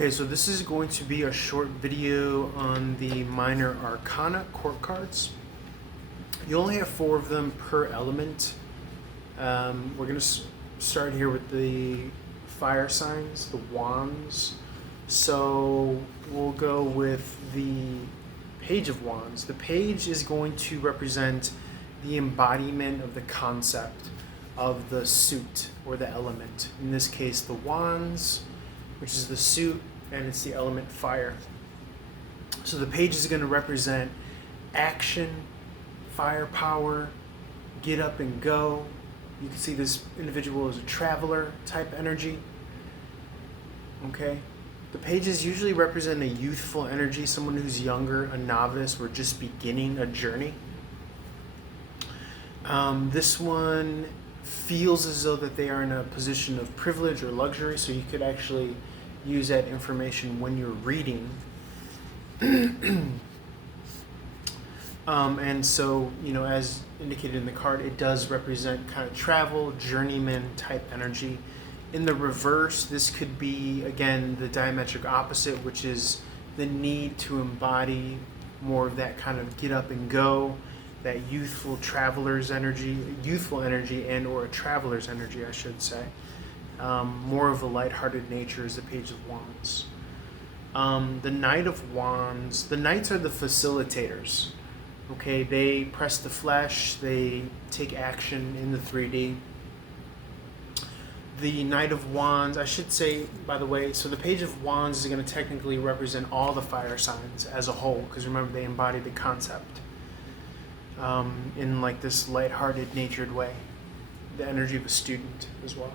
Okay, so this is going to be a short video on the Minor Arcana court cards. You only have 4 of them per element. We're going to start here with the fire signs, the wands. So we'll go with the Page of Wands. The page is going to represent the embodiment of the concept of the suit or the element. In this case, the wands, which is the suit, and it's the element fire. So the page is going to represent action, firepower, get up and go. You can see this individual as a traveler type energy. Okay. The pages usually represent a youthful energy, someone who's younger, a novice, or just beginning a journey. This one feels as though that they are in a position of privilege or luxury, so you could actually use that information when you're reading. And so, as indicated in the card, it does represent kind of travel, journeyman type energy. In the reverse, this could be, again, the diametric opposite, which is the need to embody more of that kind of get up and go, that youthful traveler's energy, and or a traveler's energy, I should say. More of a lighthearted nature is the Page of Wands. The Knight of Wands, the Knights are the facilitators. Okay, they press the flesh, they take action in the 3D. The Knight of Wands, I should say, by the way, so the Page of Wands is going to technically represent all the fire signs as a whole, because remember, they embody the concept in like this lighthearted, natured way. The energy of a student as well.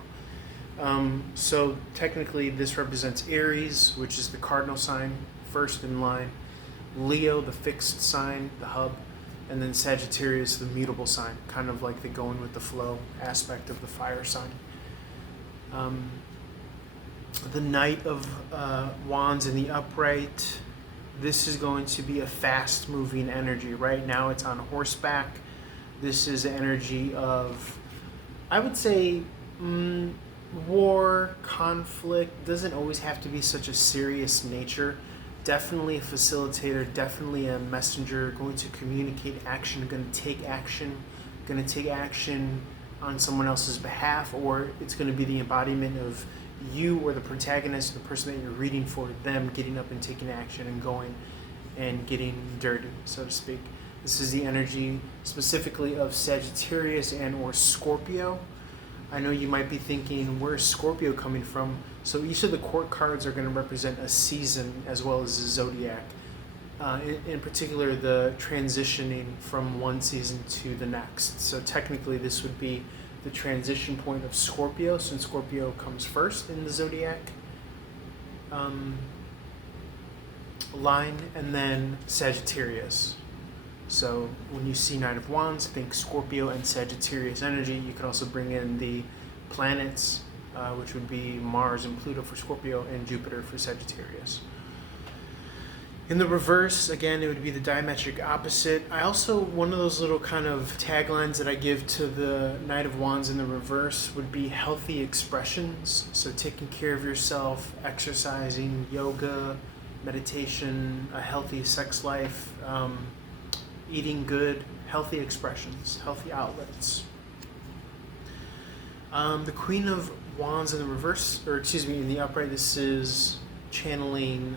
So technically this represents Aries, which is the cardinal sign, first in line, Leo, the fixed sign, the hub, and then Sagittarius, the mutable sign, kind of like the going with the flow aspect of the fire sign. The Knight of Wands in the upright, this is going to be a fast moving energy. Right now it's on horseback. This is the energy of, I would say, war, conflict. Doesn't always have to be such a serious nature. Definitely a facilitator, definitely a messenger, going to communicate action, going to take action on someone else's behalf, or it's going to be the embodiment of you or the protagonist, the person that you're reading for, them getting up and taking action and going and getting dirty, so to speak. This is the energy specifically of Sagittarius and or Scorpio. I know you might be thinking, where's Scorpio coming from? So each of the court cards are going to represent a season as well as a zodiac. In particular, the transitioning from one season to the next. So technically this would be the transition point of Scorpio, since Scorpio comes first in the zodiac line, and then Sagittarius. So when you see Knight of Wands, think Scorpio and Sagittarius energy. You can also bring in the planets, which would be Mars and Pluto for Scorpio and Jupiter for Sagittarius. In the reverse, again, it would be the diametric opposite. I also, one of those little kind of taglines that I give to the Knight of Wands in the reverse would be healthy expressions. So taking care of yourself, exercising, yoga, meditation, a healthy sex life, eating good, healthy expressions, healthy outlets. The Queen of Wands in the reverse, in the upright, this is channeling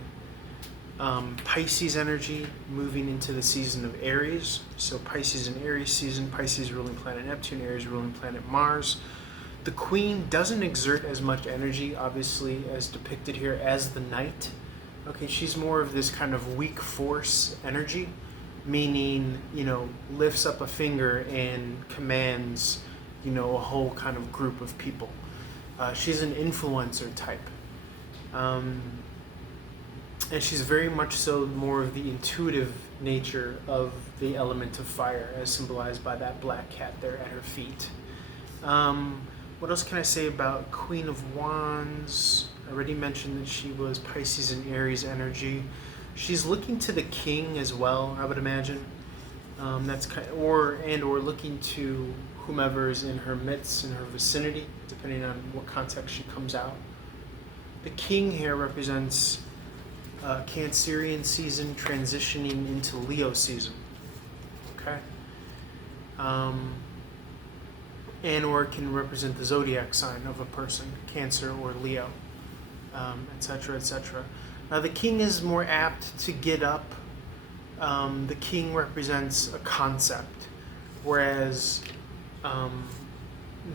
Pisces energy, moving into the season of Aries. So Pisces and Aries season, Pisces ruling planet Neptune, Aries ruling planet Mars. The Queen doesn't exert as much energy, obviously, as depicted here as the Knight. Okay, she's more of this kind of weak force energy, meaning, lifts up a finger and commands, a whole kind of group of people. She's an influencer type. And she's very much so more of the intuitive nature of the element of fire, as symbolized by that black cat there at her feet. What else can I say about Queen of Wands? I already mentioned that she was Pisces and Aries energy. She's looking to the king as well, I would imagine. That's kind of, or looking to whomever is in her midst, in her vicinity, depending on what context she comes out. The king here represents Cancerian season transitioning into Leo season. Okay? And or it can represent the zodiac sign of a person, Cancer or Leo, etc., etc. Now the king is more apt to get up. The king represents a concept, whereas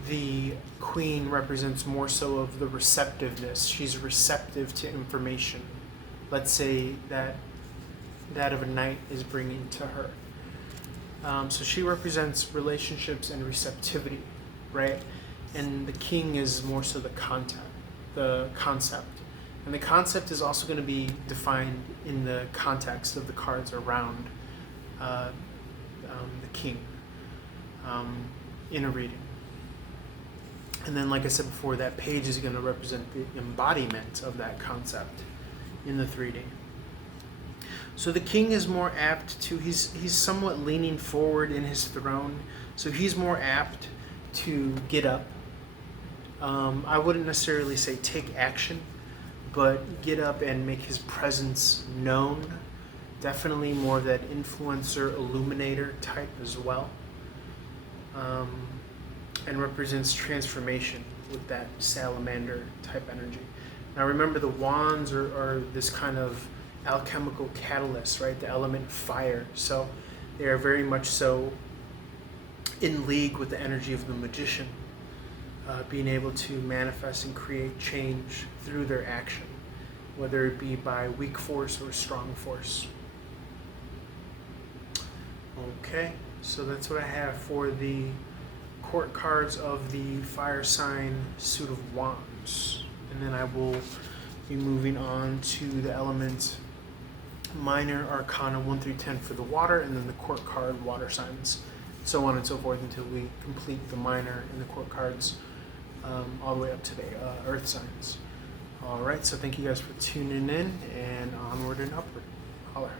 the queen represents more so of the receptiveness. She's receptive to information. Let's say that of a knight is bringing to her. So she represents relationships and receptivity, right? And the king is more so the concept. And the concept is also going to be defined in the context of the cards around the king in a reading. And then, like I said before, that page is going to represent the embodiment of that concept in the 3D. So the king is more apt to, he's somewhat leaning forward in his throne, so he's more apt to get up. I wouldn't necessarily say take action, but get up and make his presence known. Definitely more of that influencer, illuminator type as well. And represents transformation with that salamander type energy. Now remember, the wands are this kind of alchemical catalyst, right? The element fire. So they are very much so in league with the energy of the magician, being able to manifest and create change through their action, whether it be by weak force or strong force. Okay, so that's what I have for the court cards of the fire sign suit of wands. And then I will be moving on to the element minor arcana 1 through 10 for the water, and then the court card water signs, so on and so forth, until we complete the minor and the court cards all the way up to the earth signs. All right, so thank you guys for tuning in, and onward and upward. Holler.